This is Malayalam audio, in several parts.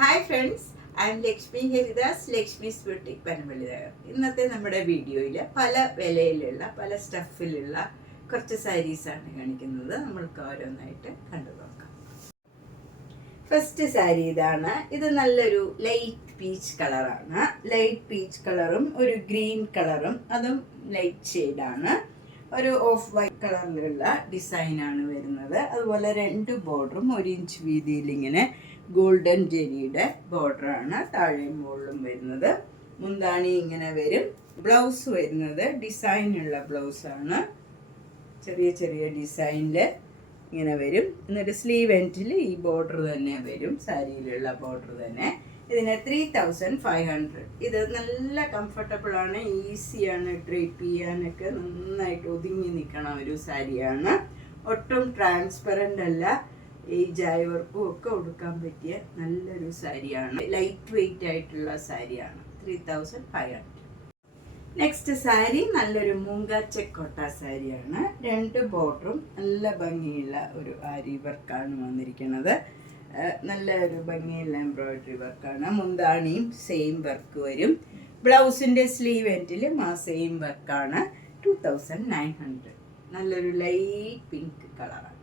Hi friends, I M Lakshmi Haridas, Lakshmi's boutique Panampilly Nagar. ഇന്നത്തെ നമ്മുടെ വീഡിയോയിൽ പല വിലയിലുള്ള പല സ്റ്റഫിലുള്ള കുറച്ച് സാരീസാണ് കാണിക്കുന്നത്. നമ്മൾക്ക് ഓരോന്നായിട്ട് കണ്ടു നോക്കാം. ഫസ്റ്റ് സാരി ഇതാണ്. ഇത് നല്ലൊരു ലൈറ്റ് പീച്ച് കളറാണ്. ലൈറ്റ് പീച്ച് കളറും ഒരു ഗ്രീൻ കളറും, അതും ലൈറ്റ് ഷെയ്ഡാണ്. ഒരു ഓഫ് വൈറ്റ് കളറിലുള്ള ഡിസൈനാണ് വരുന്നത്. അതുപോലെ രണ്ട് ബോർഡറും 1 ഇഞ്ച് വീതിയിൽ ഇങ്ങനെ ഗോൾഡൻ ജെരിയുടെ ബോർഡറാണ് താഴെയും മുകളിലും വരുന്നത്. മുന്താണി ഇങ്ങനെ വരും. ബ്ലൗസ് വരുന്നത് ഡിസൈനുള്ള ബ്ലൗസാണ്. ചെറിയ ചെറിയ ഡിസൈനിൽ ഇങ്ങനെ വരും. എന്നിട്ട് സ്ലീവ് എൻഡിൽ ഈ ബോർഡർ തന്നെ വരും, സാരിയിലുള്ള ബോർഡർ തന്നെ. ഇതിന് 3500. ഇത് നല്ല കംഫർട്ടബിളാണ്, ഈസിയാണ് ഡ്രേപ്പ് ചെയ്യാനൊക്കെ. നന്നായിട്ട് ഒതുങ്ങി നിൽക്കണ ഒരു സാരിയാണ്. ഒട്ടും ട്രാൻസ്പെറൻ്റ് അല്ല. ഈ ജായ് വർക്കും ഒക്കെ കൊടുക്കാൻ പറ്റിയ നല്ലൊരു സാരിയാണ്. ലൈറ്റ് വെയിറ്റ് ആയിട്ടുള്ള സാരിയാണ്. 3500. നെക്സ്റ്റ് സാരി നല്ലൊരു മൂങ്കാച്ചക്കോട്ട സാരിയാണ്. രണ്ട് ബോർഡറും നല്ല ഭംഗിയുള്ള ഒരു ആരി വർക്കാണ് വന്നിരിക്കുന്നത്. നല്ലൊരു ഭംഗിയുള്ള എംബ്രോയിഡറി വർക്കാണ്. മുന്താണിയും സെയിം വർക്ക് വരും. ബ്ലൗസിൻ്റെ സ്ലീവ് എൻഡിലും ആ സെയിം വർക്കാണ്. 2900. നല്ലൊരു ലൈറ്റ് പിങ്ക് കളറാണ്.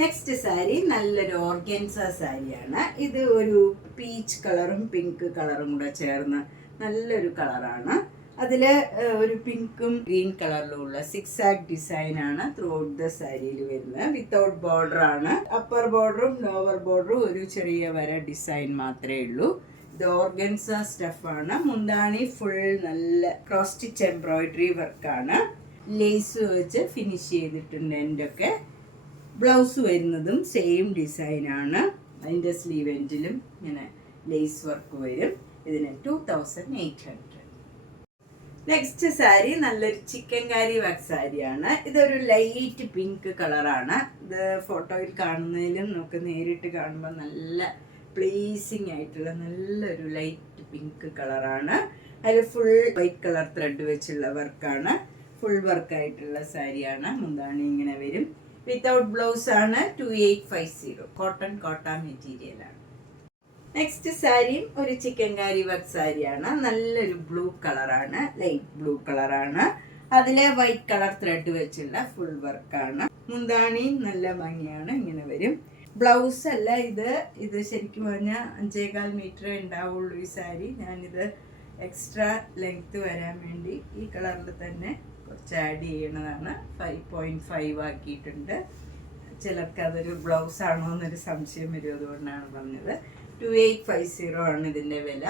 നെക്സ്റ്റ് സാരി നല്ലൊരു ഓർഗൻസ സാരിയാണ്. ഇത് ഒരു പീച്ച് കളറും പിങ്ക് കളറും കൂടെ ചേർന്ന് നല്ലൊരു കളറാണ്. അതിൽ ഒരു പിങ്കും ഗ്രീൻ കളറിലും ഉള്ള സിക്സാക് ഡിസൈനാണ് ത്രൂ ഔട്ട് ദ സാരിയിൽ വരുന്നത്. വിത്തൗട്ട് ബോർഡറാണ്. അപ്പർ ബോർഡറും ലോവർ ബോർഡറും ഒരു ചെറിയ വര ഡിസൈൻ മാത്രമേ ഉള്ളൂ. ഇത് ഓർഗൻസ സ്റ്റഫാണ്. മുന്താണി ഫുൾ നല്ല ക്രോസ് സ്റ്റിച്ച് എംബ്രോയിഡറി വർക്കാണ്. ലേസ് വെച്ച് ഫിനിഷ് ചെയ്തിട്ടുണ്ട് എൻ്റെയൊക്കെ. ബ്ലൗസ് വരുന്നതും സെയിം ഡിസൈനാണ്. അതിൻ്റെ സ്ലീവ് എൻഡിലും ഇങ്ങനെ ലേസ് വർക്ക് വരും. ഇതിന് 2800. നെക്സ്റ്റ് സാരി നല്ലൊരു ചിക്കൻ കാരി വർക്ക് സാരിയാണ്. ഇതൊരു ലൈറ്റ് പിങ്ക് കളറാണ്. ഇത് ഫോട്ടോയിൽ കാണുന്നതിലും നമുക്ക് നേരിട്ട് കാണുമ്പോൾ നല്ല പ്ലീസിങ് ആയിട്ടുള്ള നല്ലൊരു ലൈറ്റ് പിങ്ക് കളറാണ്. അതിൽ ഫുൾ വൈറ്റ് കളർ ത്രെഡ് വെച്ചുള്ള വർക്കാണ്. ഫുൾ വർക്കായിട്ടുള്ള സാരിയാണ്. മുന്താണി ഇങ്ങനെ വരും. വിത്തൗട്ട് ബ്ലൗസ് ആണ്. 2850. കോട്ട മെറ്റീരിയലാണ്. നെക്സ്റ്റ് സാരിയും ഒരു ചിക്കൻ കാരി വർക്ക് സാരിയാണ്. നല്ലൊരു ബ്ലൂ കളറാണ്, ലൈറ്റ് ബ്ലൂ കളറാണ്. അതിലെ വൈറ്റ് കളർ ത്രെഡ് വെച്ചുള്ള ഫുൾ വർക്കാണ്. മുന്താണി നല്ല ഭംഗിയാണ്, ഇങ്ങനെ വരും. ബ്ലൗസ് അല്ല ഇത് ശരിക്കും പറഞ്ഞാൽ 5.25 മീറ്റർ ഉണ്ടാവുള്ളൂ ഈ സാരി. ഞാനിത് എക്സ്ട്രാ ലെങ്ത് വരാൻ വേണ്ടി ഈ കളറിൽ തന്നെ കുറച്ച് ആഡ് ചെയ്യണതാണ്. 5.5 ആക്കിയിട്ടുണ്ട്. ചിലർക്ക് അതൊരു ബ്ലൗസ് ആണോ എന്നൊരു സംശയം വരും, അതുകൊണ്ടാണ് പറഞ്ഞത്. 2850 ആണ് ഇതിൻ്റെ വില.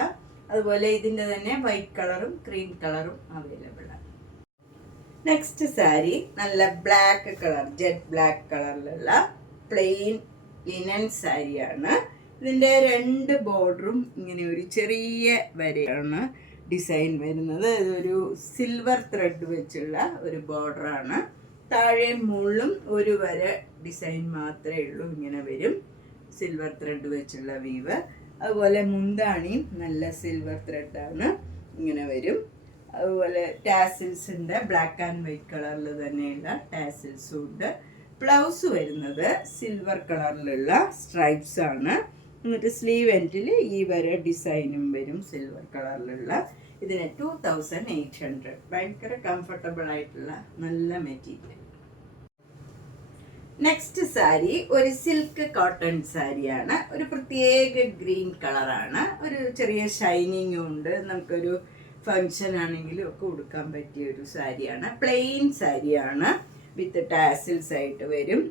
അതുപോലെ ഇതിൻ്റെ തന്നെ വൈറ്റ് കളറും ക്രീം കളറും അവൈലബിൾ ആണ്. നെക്സ്റ്റ് സാരി നല്ല ബ്ലാക്ക് കളർ, ജെറ്റ് ബ്ലാക്ക് കളറിലുള്ള പ്ലെയിൻ ലിനൻ സാരിയാണ്. ഇതിൻ്റെ രണ്ട് ബോർഡറും ഇങ്ങനെ ഒരു ചെറിയ വരയാണ് ഡിസൈൻ വരുന്നത്. ഇതൊരു സിൽവർ ത്രെഡ് വെച്ചുള്ള ഒരു ബോർഡറാണ്. താഴെ മുകളിലും ഒരു വര ഡിസൈൻ മാത്രമേ ഉള്ളൂ, ഇങ്ങനെ വരും. സിൽവർ ത്രെഡ് വെച്ചുള്ള വീവ്. അതുപോലെ മുന്താണിയും നല്ല സിൽവർ ത്രെഡാണ്, ഇങ്ങനെ വരും. അതുപോലെ ടാസിൽസിൻ്റെ ബ്ലാക്ക് ആൻഡ് വൈറ്റ് കളറിൽ തന്നെയുള്ള ടാസിൽസും ഉണ്ട്. ബ്ലൗസ് വരുന്നത് സിൽവർ കളറിലുള്ള സ്ട്രൈപ്സ് ആണ്. എന്നിട്ട് സ്ലീവ് എൻഡിൽ ഈ വര ഡിസൈനും വരും സിൽവർ കളറിലുള്ള. ഇതിന് 2800. ഭയങ്കര കംഫർട്ടബിൾ ആയിട്ടുള്ള നല്ല മെറ്റീരിയൽ. നെക്സ്റ്റ് സാരി ഒരു സിൽക്ക് കോട്ടൺ സാരിയാണ്. ഒരു പ്രത്യേക ഗ്രീൻ കളറാണ്. ഒരു ചെറിയ ഷൈനിങ്ങും ഉണ്ട്. നമുക്കൊരു ഫങ്ഷൻ ആണെങ്കിലും ഒക്കെ ഉടുക്കാൻ പറ്റിയ ഒരു സാരിയാണ്. പ്ലെയിൻ സാരിയാണ്, വിത്ത് ടാസിൽസ് ആയിട്ട് വരും.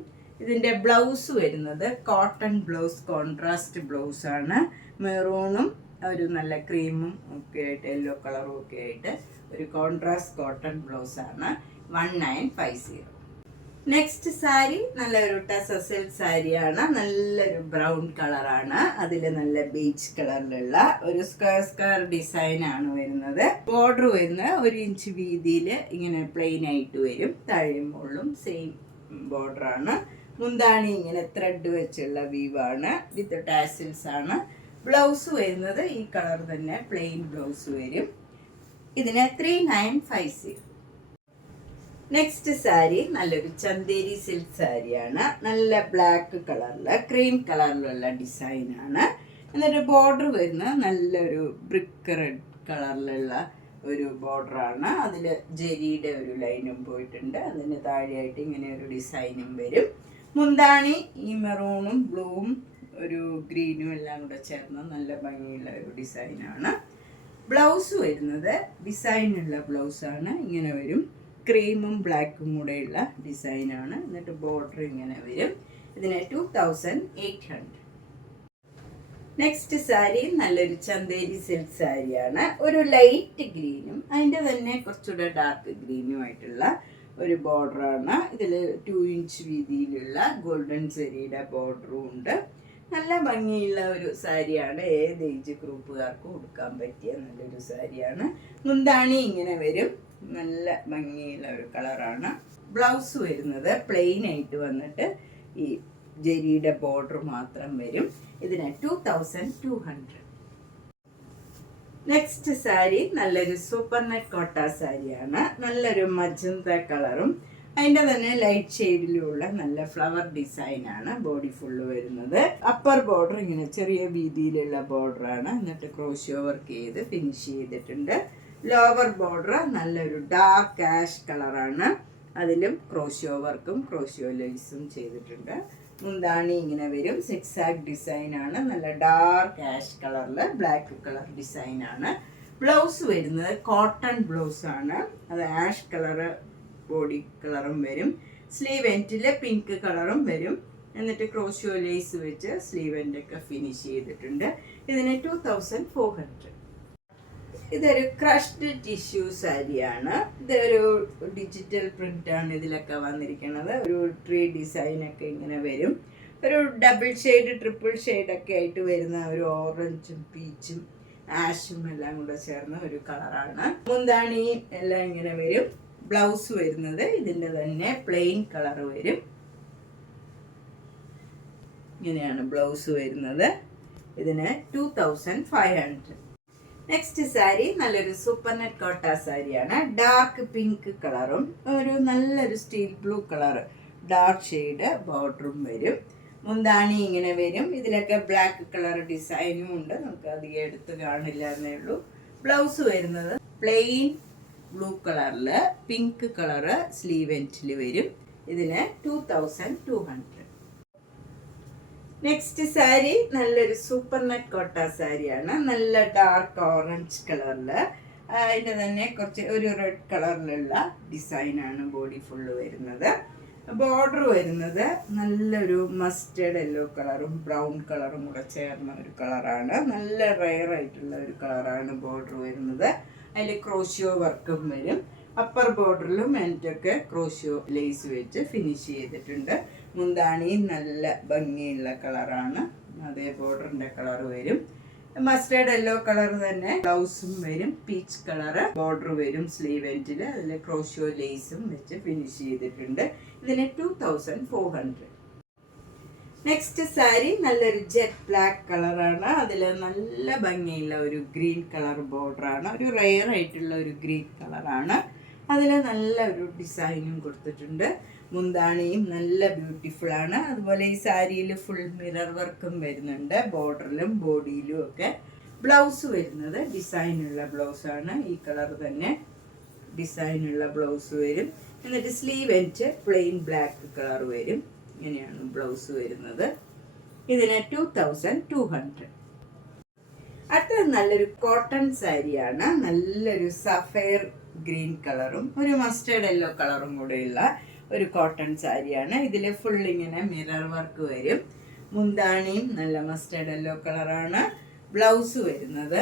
ഇതിൻ്റെ ബ്ലൗസ് വരുന്നത് കോട്ടൺ ബ്ലൗസ്, കോൺട്രാസ്റ്റ് ബ്ലൗസാണ്. മെറൂണും ഒരു നല്ല ക്രീമും ഒക്കെ ആയിട്ട്, യെല്ലോ കളറും ഒക്കെ ആയിട്ട് ഒരു കോൺട്രാസ്റ്റ് കോട്ടൺ ബ്ലൗസാണ്. 1950. നെക്സ്റ്റ് സാരി നല്ലൊരു ടസൽ സാരിയാണ്. നല്ലൊരു ബ്രൗൺ കളറാണ്. അതിൽ നല്ല ബീച്ച് കളറിലുള്ള ഒരു സ്ക്വയർ ഡിസൈനാണ് വരുന്നത്. ബോർഡർ വരുന്നത് 1 ഇഞ്ച് വീതിയിൽ ഇങ്ങനെ പ്ലെയിൻ ആയിട്ട് വരും. താഴെയും മുകളിലും സെയിം ബോർഡറാണ്. മുന്താണി ഇങ്ങനെ ത്രെഡ് വെച്ചുള്ള വീവാണ്, വിത്ത് ടാസിൽസ് ആണ്. ബ്ലൗസ് വരുന്നത് ഈ കളർ തന്നെ പ്ലെയിൻ ബ്ലൗസ് വരും. ഇതിന് 3950. നെക്സ്റ്റ് സാരി നല്ലൊരു ചന്തേരി സിൽക്ക് സാരിയാണ്. നല്ല ബ്ലാക്ക് കളറിൽ ക്രീം കളറിലുള്ള ഡിസൈനാണ്. എന്നിട്ട് ബോർഡർ വരുന്ന നല്ലൊരു ബ്രിക്ക് റെഡ് കളറിലുള്ള ഒരു ബോർഡറാണ്. അതിൽ ജെരിയുടെ ഒരു ലൈനും പോയിട്ടുണ്ട്. അതിന് താഴെയായിട്ട് ഇങ്ങനെ ഒരു ഡിസൈനും വരും. മുന്താണി ഈ മെറൂണും ബ്ലൂവും ഒരു ഗ്രീനും എല്ലാം കൂടെ ചേർന്ന നല്ല ഭംഗിയുള്ള ഒരു ഡിസൈനാണ്. ബ്ലൗസ് വരുന്നത് ഡിസൈനുള്ള ബ്ലൗസാണ്. ഇങ്ങനെ വരും, ക്രീമും ബ്ലാക്കും കൂടെയുള്ള ഡിസൈനാണ്. എന്നിട്ട് ബോർഡർ ഇങ്ങനെ വരും. ഇതിന് 2800. നെക്സ്റ്റ് സാരി നല്ലൊരു ചന്തേരി സിൽക്ക് സാരിയാണ്. ഒരു ലൈറ്റ് ഗ്രീനും അതിൻ്റെ തന്നെ കുറച്ചുകൂടെ ഡാർക്ക് ഗ്രീനുമായിട്ടുള്ള ഒരു ബോർഡറാണ്. ഇതിൽ 2 ഇഞ്ച് വീതിയിലുള്ള ഗോൾഡൻ സെരിയുടെ ബോർഡറും ഉണ്ട്. നല്ല ഭംഗിയുള്ള ഒരു സാരിയാണ്. ഏത് ഏജ് ഗ്രൂപ്പുകാർക്കും ഉടുക്കാൻ പറ്റിയ നല്ലൊരു സാരിയാണ്. മുന്താണി ഇങ്ങനെ വരും, നല്ല ഭംഗിയുള്ള ഒരു കളറാണ്. ബ്ലൗസ് വരുന്നത് പ്ലെയിൻ ആയിട്ട് വന്നിട്ട് ഈ ജെരിയുടെ ബോർഡർ മാത്രം വരും. ഇതിന് 2200. നെക്സ്റ്റ് സാരി നല്ലൊരു സൂപ്പർ നെറ്റ് കോട്ട സാരിയാണ്. നല്ലൊരു മജന്ത കളറും അതിൻ്റെ തന്നെ ലൈറ്റ് ഷെയ്ഡിലുള്ള നല്ല ഫ്ലവർ ഡിസൈനാണ്. ബോഡി ഫുള്ള് വരുന്നത്. അപ്പർ ബോർഡർ ഇങ്ങനെ ചെറിയ വീതിയിലുള്ള ബോർഡറാണ്. എന്നിട്ട് ക്രോഷ്യോ വർക്ക് ചെയ്ത് ഫിനിഷ് ചെയ്തിട്ടുണ്ട്. ലോവർ ബോർഡർ നല്ലൊരു ഡാർക്ക് ആഷ് കളറാണ്. അതിലും ക്രോഷ്യോ വർക്കും ക്രോഷ്യോ ലേസും ചെയ്തിട്ടുണ്ട്. മുന്താണി ഇങ്ങനെ വരും, സിക്സാക് ഡിസൈനാണ്. നല്ല ഡാർക്ക് ആഷ് കളറിൽ ബ്ലാക്ക് കളർ ഡിസൈനാണ്. ബ്ലൗസ് വരുന്നത് കോട്ടൺ ബ്ലൗസാണ്. അത് ആഷ് കളറ് ബോഡി കളറും വരും. സ്ലീവ് എൻഡിൽ പിങ്ക് കളറും വരും. എന്നിട്ട് ക്രോഷ്യോ ലേസ് വെച്ച് സ്ലീവ് എൻഡൊക്കെ ഫിനിഷ് ചെയ്തിട്ടുണ്ട്. ഇതിന് 2400. ഇതൊരു ക്രഷ്ഡ് ടിഷ്യൂ സാരിയാണ്. ഇതൊരു ഡിജിറ്റൽ പ്രിൻ്റാണ് ഇതിലൊക്കെ വന്നിരിക്കുന്നത്. ഒരു ട്രീ ഡിസൈനൊക്കെ ഇങ്ങനെ വരും. ഒരു ഡബിൾ ഷെയ്ഡ് ട്രിപ്പിൾ ഷെയ്ഡൊക്കെ ആയിട്ട് വരുന്ന ഒരു ഓറഞ്ചും പീച്ചും ആഷും എല്ലാം കൂടെ ചേർന്ന ഒരു കളറാണ്. മുന്താണി എല്ലാം ഇങ്ങനെ വരും. ബ്ലൗസ് വരുന്നത് ഇതിൻ്റെ തന്നെ പ്ലെയിൻ കളർ വരും. ഇങ്ങനെയാണ് ബ്ലൗസ് വരുന്നത്. ഇതിന് 2500. നെക്സ്റ്റ് സാരി നല്ലൊരു സൂപ്പർ നെറ്റ് കോട്ട സാരിയാണ്. ഡാർക്ക് പിങ്ക് കളറും ഒരു നല്ലൊരു steel blue colour dark shade ബോർഡറും വരും. മുന്താണി ഇങ്ങനെ വരും. ഇതിലൊക്കെ ബ്ലാക്ക് കളർ ഡിസൈനും ഉണ്ട്. നമുക്ക് അധികം എടുത്ത് കാണില്ല എന്നേ ഉള്ളൂ. ബ്ലൗസ് വരുന്നത് പ്ലെയിൻ ബ്ലൂ കളറിൽ പിങ്ക് കളറ് സ്ലീവ് എൻഡിൽ വരും. ഇതിന് 2200. നെക്സ്റ്റ് സാരി നല്ലൊരു സൂപ്പർ നെറ്റ് കോട്ട സാരിയാണ്. നല്ല ഡാർക്ക് ഓറഞ്ച് കളറിൽ അതിൻ്റെ തന്നെ കുറച്ച് ഒരു റെഡ് കളറിലുള്ള ഡിസൈനാണ് ബോഡി ഫുള്ള് വരുന്നത്. ബോർഡർ വരുന്നത് നല്ലൊരു മസ്റ്റേർഡ് യെല്ലോ കളറും ബ്രൗൺ കളറും കൂടെ ചേർന്ന ഒരു കളറാണ്. നല്ല റെയർ ആയിട്ടുള്ള ഒരു കളറാണ് ബോർഡർ വരുന്നത്. അതിൽ ക്രോഷ്യോ വർക്കും വരും. അപ്പർ ബോർഡറിലും എൻഡൊക്കെ ക്രോഷ്യോ ലേസ് വെച്ച് ഫിനിഷ് ചെയ്തിട്ടുണ്ട്. മുന്താണി നല്ല ഭംഗിയുള്ള കളറാണ്. അതേ ബോർഡറിൻ്റെ കളർ വരും. മസ്റ്റേർഡ് യെല്ലോ കളർ തന്നെ ബ്ലൗസും വരും. പീച്ച് കളറ് ബോർഡർ വരും സ്ലീവ് എൻഡിൽ. അതിൽ ക്രോഷ്യോ ലേസും വെച്ച് ഫിനിഷ് ചെയ്തിട്ടുണ്ട്. ഇതിന് 2400. നെക്സ്റ്റ് സാരി നല്ലൊരു ജെറ്റ് ബ്ലാക്ക് കളറാണ്. അതിൽ നല്ല ഭംഗിയുള്ള ഒരു ഗ്രീൻ കളർ ബോർഡറാണ്. ഒരു റെയർ ആയിട്ടുള്ള ഒരു ഗ്രീൻ കളറാണ്. അതിൽ നല്ല ഒരു ഡിസൈനും കൊടുത്തിട്ടുണ്ട്. മുന്താണിയും നല്ല ബ്യൂട്ടിഫുൾ ആണ്. അതുപോലെ ഈ സാരിയിൽ ഫുൾ മിറർ വർക്കും വരുന്നുണ്ട് ബോർഡറിലും ബോഡിയിലും ഒക്കെ. ബ്ലൗസ് വരുന്നത് ഡിസൈനുള്ള ബ്ലൗസാണ്. ഈ കളർ തന്നെ ഡിസൈനുള്ള ബ്ലൗസ് വരും. എന്നിട്ട് sleeve end plain black colour വരും. ഇങ്ങനെയാണ് ബ്ലൗസ് വരുന്നത്. ഇതിന് 2200. അടുത്തത് നല്ലൊരു കോട്ടൺ സാരിയാണ്. നല്ലൊരു സഫയർ ഗ്രീൻ കളറും ഒരു മസ്റ്റേർഡ് യെല്ലോ കളറും കൂടെയുള്ള ഒരു കോട്ടൺ സാരിയാണ്. ഇതിൽ ഫുൾ ഇങ്ങനെ മിറർ വർക്ക് വരും. മുന്താണിയും നല്ല മസ്റ്റേർഡ് യെല്ലോ കളറാണ്. ബ്ലൗസ് വരുന്നത്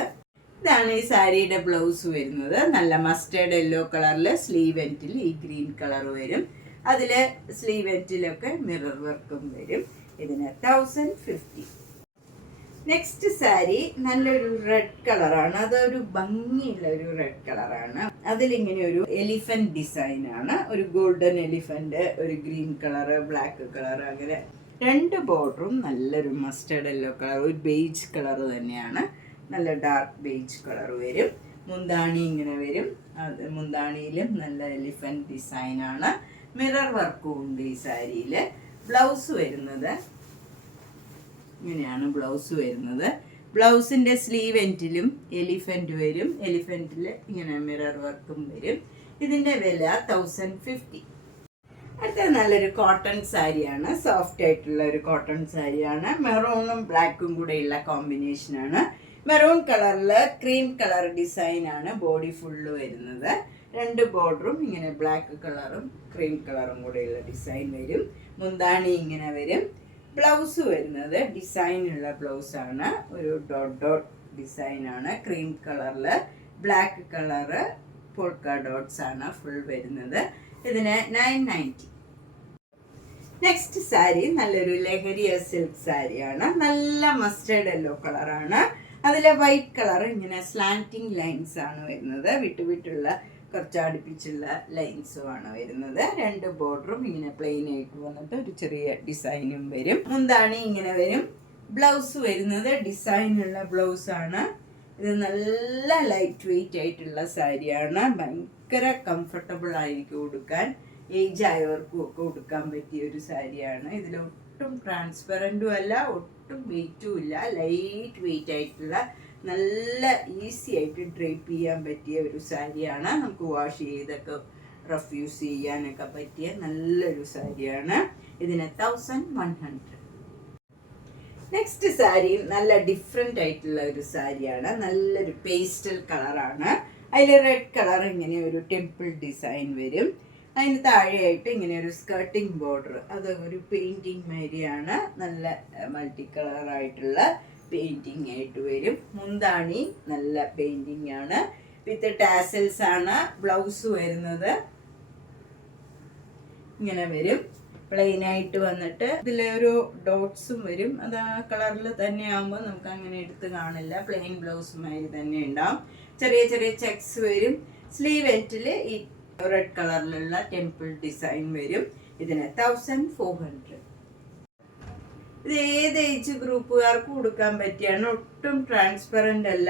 ഇതാണ്. ഈ സാരിയുടെ ബ്ലൗസ് വരുന്നത് നല്ല മസ്റ്റേർഡ് യെല്ലോ കളറിൽ സ്ലീവ് എൻഡിൽ ഈ ഗ്രീൻ കളർ വരും. അതിൽ സ്ലീവ് എൻഡിലൊക്കെ മിറർ വർക്കും വരും. ഇതിന് 1050. നെക്സ്റ്റ് സാരി നല്ലൊരു റെഡ് കളറാണ്. അതൊരു ഭംഗിയുള്ള ഒരു റെഡ് കളറാണ്. അതിലിങ്ങനെ ഒരു എലിഫന്റ് ഡിസൈനാണ്. ഒരു ഗോൾഡൻ എലിഫന്റ്, ഒരു ഗ്രീൻ കളറ്, ബ്ലാക്ക് കളർ, അങ്ങനെ രണ്ട് ബോർഡറും നല്ലൊരു മസ്റ്റേർഡ് യെല്ലോ കളർ, ഒരു ബേജ് കളർ തന്നെയാണ്. നല്ല ഡാർക്ക് ബേജ് കളർ വരും. മുന്താണി ഇങ്ങനെ വരും. അത് മുന്താണിയിലും നല്ല എലിഫന്റ് ഡിസൈനാണ്. മിറർ വർക്കും ഉണ്ട് ഈ സാരിയിൽ. ബ്ലൗസ് വരുന്നത് ഇങ്ങനെയാണ് ബ്ലൗസ് വരുന്നത്. ബ്ലൗസിൻ്റെ സ്ലീവ് എൻഡിലും എലിഫൻറ്റ് വരും. എലിഫൻറ്റിൽ ഇങ്ങനെ മിറർ വർക്കും വരും. ഇതിൻ്റെ വില 1050. അടുത്ത നല്ലൊരു കോട്ടൺ സാരിയാണ്. സോഫ്റ്റ് ആയിട്ടുള്ള ഒരു കോട്ടൺ സാരിയാണ്. മെറൂണും ബ്ലാക്കും കൂടെയുള്ള കോമ്പിനേഷനാണ്. മെറൂൺ കളറിൽ ക്രീം കളർ ഡിസൈനാണ് ബോഡി ഫുള്ള് വരുന്നത്. 2 ബോർഡറും ഇങ്ങനെ ബ്ലാക്ക് കളറും ക്രീം കളറും കൂടെയുള്ള ഡിസൈൻ വരും. മുന്താണി ഇങ്ങനെ വരും. ബ്ലൗസ് വരുന്നത് ഡിസൈനുള്ള ബ്ലൗസാണ്. ഒരു ഡോട്ട് ഡിസൈനാണ്. ക്രീം കളറിൽ ബ്ലാക്ക് കളറ് പോൾക്ക ഡോട്ട്സ് ആണ് ഫുൾ വരുന്നത്. ഇതിന് 990. നെക്സ്റ്റ് സാരി നല്ലൊരു ലഹരിയ സിൽക്ക് സാരിയാണ്. നല്ല മസ്റ്റേർഡ് യെല്ലോ കളറാണ്. അതിലെ വൈറ്റ് കളർ ഇങ്ങനെ സ്ലാന്റിങ് ലൈൻസ് ആണ് വരുന്നത്. വിട്ടുള്ള കുറച്ച് അടുപ്പിച്ചുള്ള ലൈൻസും ആണ് വരുന്നത്. 2 ബോർഡറും ഇങ്ങനെ പ്ലെയിൻ ആയിട്ട് വന്നിട്ട് ഒരു ചെറിയ ഡിസൈനും വരും. മുന്താണി ഇങ്ങനെ വരും. ബ്ലൗസ് വരുന്നത് ഡിസൈനുള്ള ബ്ലൗസാണ്. ഇത് നല്ല ലൈറ്റ് വെയിറ്റ് ആയിട്ടുള്ള സാരിയാണ്. ഭയങ്കര കംഫർട്ടബിൾ ആയിരിക്കും ഉടുക്കാൻ. ഏജ് ആയവർക്കും ഒക്കെ ഉടുക്കാൻ പറ്റിയ ഒരു സാരിയാണ്. ഇതിലൊട്ടും ട്രാൻസ്പെറൻറ്റും അല്ല, ഒട്ടും വെയിറ്റും ഇല്ല. ലൈറ്റ് വെയിറ്റ് ആയിട്ടുള്ള നല്ല ഈസി ആയിട്ട് ഡ്രേപ്പ് ചെയ്യാൻ പറ്റിയ ഒരു സാരിയാണ്. നമുക്ക് വാഷ് ചെയ്തൊക്കെ റഫ് യൂസ് ചെയ്യാനൊക്കെ പറ്റിയ നല്ലൊരു സാരിയാണ്. ഇതിന് 1100. നെക്സ്റ്റ് സാരി നല്ല ഡിഫറെൻ്റ് ആയിട്ടുള്ള ഒരു സാരിയാണ്. നല്ലൊരു പേസ്റ്റൽ കളറാണ്. അതിൽ റെഡ് കളർ ഇങ്ങനെ ഒരു ടെമ്പിൾ ഡിസൈൻ വരും. അതിന് താഴെയായിട്ട് ഇങ്ങനെ ഒരു സ്കർട്ടിങ് ബോർഡർ, അത് ഒരു പെയിൻറ്റിങ് മാതിരിയാണ്. നല്ല മൾട്ടി കളറായിട്ടുള്ള പെയിൻറ്റിങ് ആയിട്ട് വരും. മുന്താണി നല്ല പെയിൻറ്റിങ് ആണ്. വിത്ത് ടാസൽസ് ആണ്. ബ്ലൗസ് വരുന്നത് ഇങ്ങനെ വരും. പ്ലെയിൻ ആയിട്ട് വന്നിട്ട് ഇതിലൊരു ഡോട്ട്സും വരും. അത് ആ കളറിൽ തന്നെ ആകുമ്പോൾ നമുക്ക് അങ്ങനെ എടുത്ത് കാണില്ല. പ്ലെയിൻ ബ്ലൗസുമാതിരി തന്നെ ഉണ്ടാവും. ചെറിയ ചെറിയ ചെക്സ് വരും. സ്ലീവ് എൻഡിൽ ഈ റെഡ് കളറിലുള്ള ടെമ്പിൾ ഡിസൈൻ വരും. ഇതിന് 1400. ഇത് ഏത് ഏജ് ഗ്രൂപ്പുകാർക്ക് കൊടുക്കാൻ പറ്റിയാണ്. ഒട്ടും ട്രാൻസ്പെറൻ്റ് അല്ല.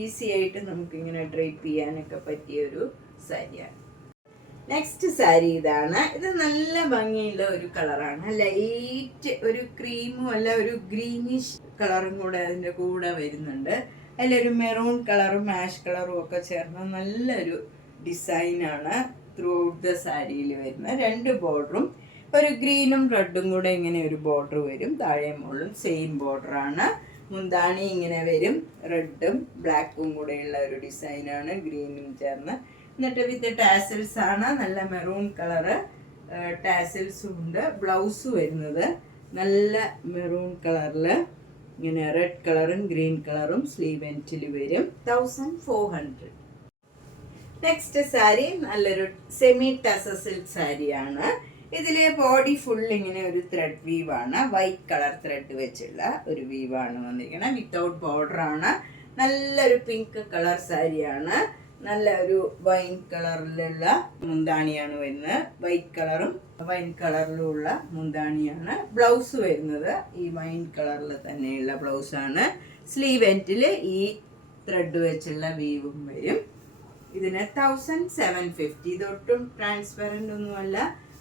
ഈസി ആയിട്ട് നമുക്കിങ്ങനെ ഡ്രേപ്പ് ചെയ്യാനൊക്കെ പറ്റിയ ഒരു സാരിയാണ്. നെക്സ്റ്റ് സാരി ഇതാണ്. ഇത് നല്ല ഭംഗിയുള്ള ഒരു കളറാണ്. ലൈറ്റ് ഒരു ക്രീമും അല്ല, ഒരു ഗ്രീനിഷ് കളറും കൂടെ അതിൻ്റെ കൂടെ വരുന്നുണ്ട്. അതിലൊരു മെറൂൺ കളറും ആഷ് കളറും ഒക്കെ ചേർന്ന നല്ലൊരു ഡിസൈനാണ് ത്രൂ ഔട്ട് ദ സാരിയിൽ വരുന്നത്. 2 ബോർഡറും ഒരു ഗ്രീനും റെഡും കൂടെ ഇങ്ങനെ ഒരു ബോർഡർ വരും. താഴെ മുകളിലും സെയിം ബോർഡറാണ്. മുന്താണി ഇങ്ങനെ വരും. റെഡും ബ്ലാക്കും കൂടെയുള്ള ഒരു ഡിസൈനാണ്, ഗ്രീനും ചേർന്ന്. എന്നിട്ട് വിത്ത് ടാസൽസ് ആണ്. നല്ല മെറൂൺ കളറ് ടാസൽസും ഉണ്ട്. ബ്ലൗസ് വരുന്നത് നല്ല മെറൂൺ കളറിൽ ഇങ്ങനെ റെഡ് കളറും ഗ്രീൻ കളറും സ്ലീവ് എൻഡിൽ വരും. 1400. നെക്സ്റ്റ് സാരി നല്ലൊരു സെമി ടസ സിൽക്ക് സാരിയാണ്. ഇതിലെ ബോഡി ഫുൾ ഇങ്ങനെ ഒരു ത്രെഡ് വീവാണ്. വൈറ്റ് കളർ ത്രെഡ് വെച്ചുള്ള ഒരു വീവാണ് വന്നിരിക്കുന്നത്. വിത്തൗട്ട് ബോർഡർ ആണ്. നല്ലൊരു പിങ്ക് കളർ സാരിയാണ്. നല്ല ഒരു വൈൻ കളറിലുള്ള മുന്താണിയാണ് വരുന്നത്. വൈറ്റ് കളറും വൈൻ കളറിലുള്ള മുന്താണിയാണ്. ബ്ലൗസ് വരുന്നത് ഈ വൈൻ കളറിൽ തന്നെയുള്ള ബ്ലൗസാണ്. സ്ലീവ് എൻഡിൽ ഈ ത്രെഡ് വെച്ചുള്ള വീവും വരും. ഇതിന് 1750. ഇതൊട്ടും ട്രാൻസ്പെറൻ്റ് ഒന്നുമല്ല.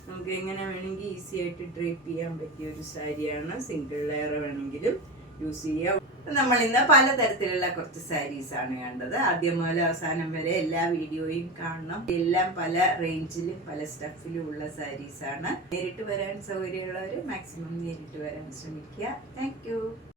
നമുക്ക് എങ്ങനെ വേണമെങ്കിൽ ഈസി ആയിട്ട് ഡ്രേപ്പ് ചെയ്യാൻ പറ്റിയ ഒരു സാരിയാണ്. സിംഗിൾ ലെയർ വേണമെങ്കിലും യൂസ് ചെയ്യാം. നമ്മൾ ഇന്ന് പലതരത്തിലുള്ള കുറച്ച് സാരീസാണ് കണ്ടത്. ആദ്യം മുതൽ അവസാനം വരെ എല്ലാ വീഡിയോയും കാണണം. എല്ലാം പല റേഞ്ചിലും പല സ്റ്റഫിലും ഉള്ള സാരീസാണ്. നേരിട്ട് വരാൻ സൗകര്യമുള്ളവർ മാക്സിമം നേരിട്ട് വരാൻ ശ്രമിക്കുക. താങ്ക്